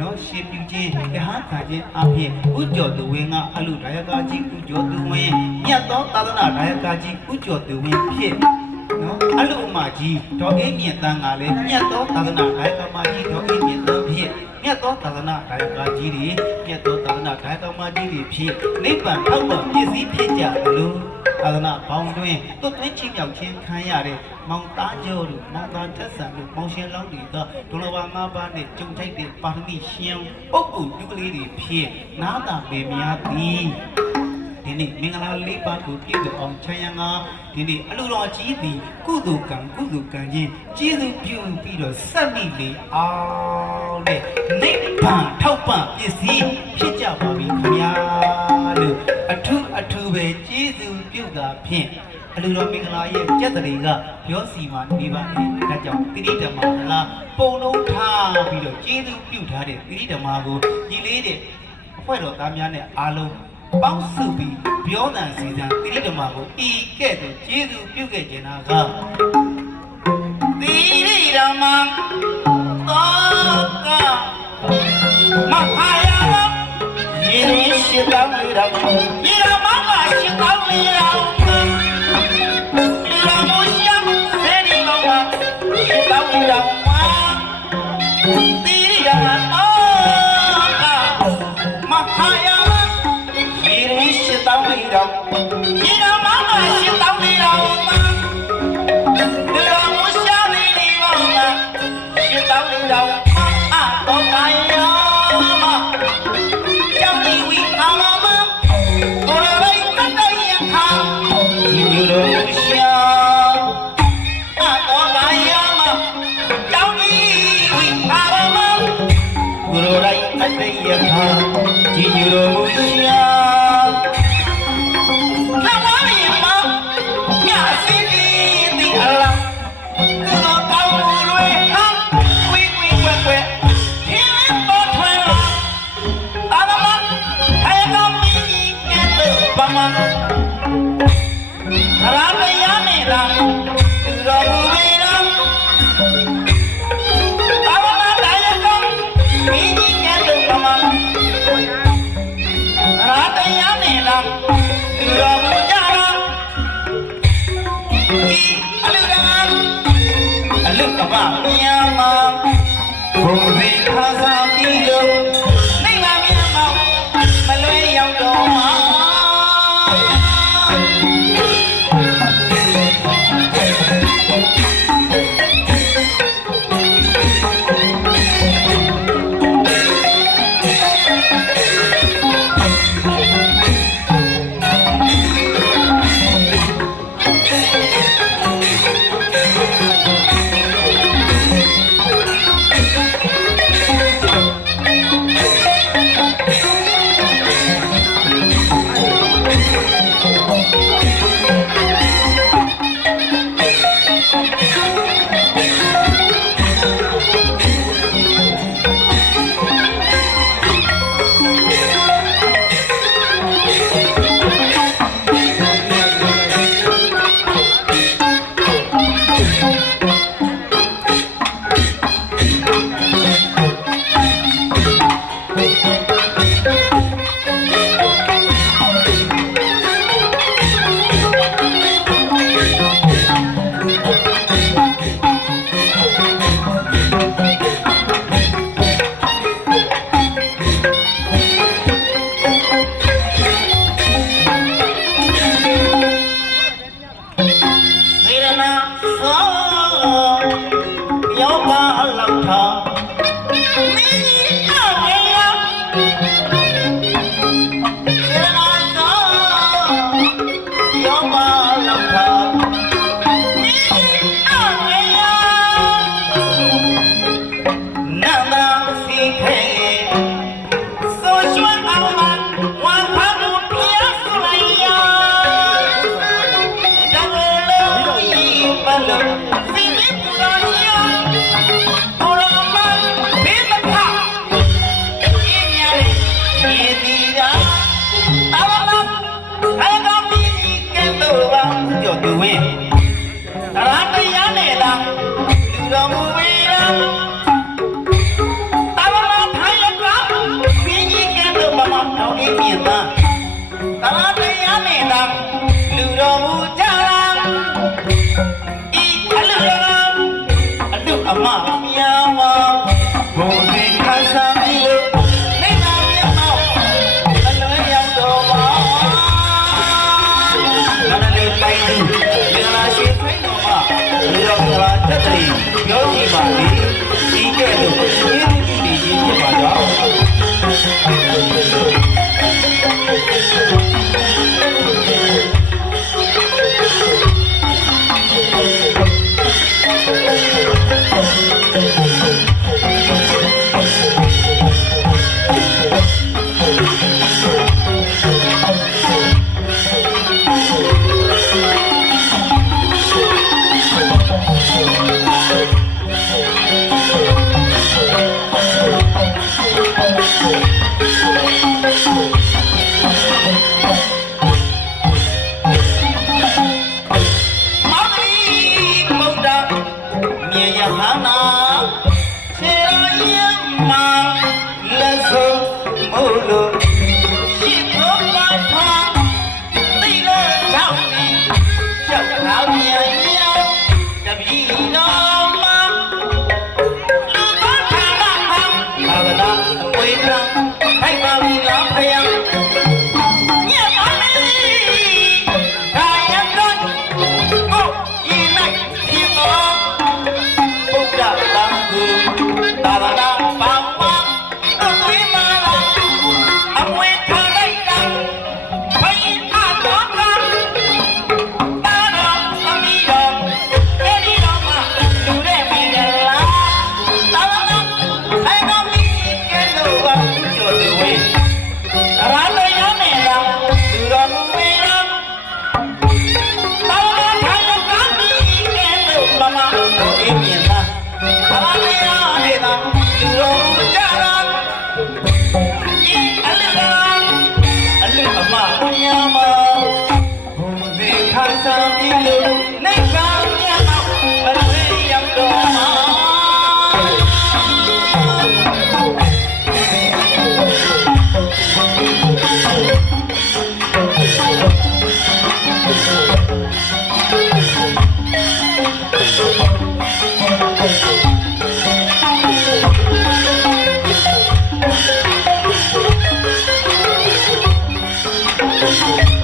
နော်ရှင်ပြူချင်းတဟန်းခံခြင်းအပြင်ဥကျော်သူဝင်းကအလူဒါယကာကြီးဥကျော်သူဝင်းမြတ်သောသာသနာဒါယကာကြီးဥကျော်သူဝင်းဖြစ်နော်အလူအမကြီးဒေါ်အေးမြင့်တန်းကလည်းမြတ်သောသာသနာဒါယကာမကြီးဒေါ်အေးမြင့်တန်းဖြစ်မြတ်သောသာသနာဒါယကာကြီးတွေမြတ်သောသာသနာဒါယကာမကြီးတွေဖြစ်နိဗ္ဗာန်ထောက်ပံ့ပြည့်စည်ဖြစ်ကြတယ်လို့ သာသနာပေါင်းတွင်တွတ်သွင်းချင်းမြောက်ချင်းခံရတဲ့မောင်သားကျော်တို့မောင်သားထက်ဆန်တို့မောင်ရှင်လောင်းတွေကဒုလဘငါးပါးနဲ့ကြုံထိုက်တဲ့ပါရမီရှင်ပုဂ္ဂိုလ်ဒုကလေးတွေဖြစ်နာတာပေများသည်ဒီနေ့မင်္ဂလာလေးပါးကိုပြည့်စုံအောင်ချမ်းရံငါဒီနေ့အလူတော်ကြီးသည်ကုသိုလ်ကံကုသိုလ်ကံချင်းကျေးဇူးပြုပြီးတော့စက်မိလေအောင်တဲ့နိဗ္ဗာန်ထောက်ပံ့ပစ္စည်းဖြစ်ကြပါပြီခင်ဗျာလို့အထုအထုပဲကျေးဇူးပြု တာဖြင့်အလူတော်မင်္ဂလာရဲ့ကြက်တရေကပြောစီမှာနေပါလေဒါကြောင့်တိရိဓမ္မလားပုံလုံးထားပြီးတော့ကျေးဇူးပြုထားတဲ့တိရိဓမ္မကိုညီလေးတဲ့အဖွဲ့တော်သားများနဲ့အားလုံးပေါင်းစုပြီးပြောတန်စီစံတိရိဓမ္မကိုဤကဲ့သို့ကျေးဇူးပြုခဲ့ကြတာကတိရိဓမ္မသောကမဟာယာယေရိရှိတောင်းရ င်းလေးတော့ရေတော်မမရှစ်တောင်း က အလူက လက်လီပြောကြည့်ပါလေဒီကဲ့သို့ não, não. Hello.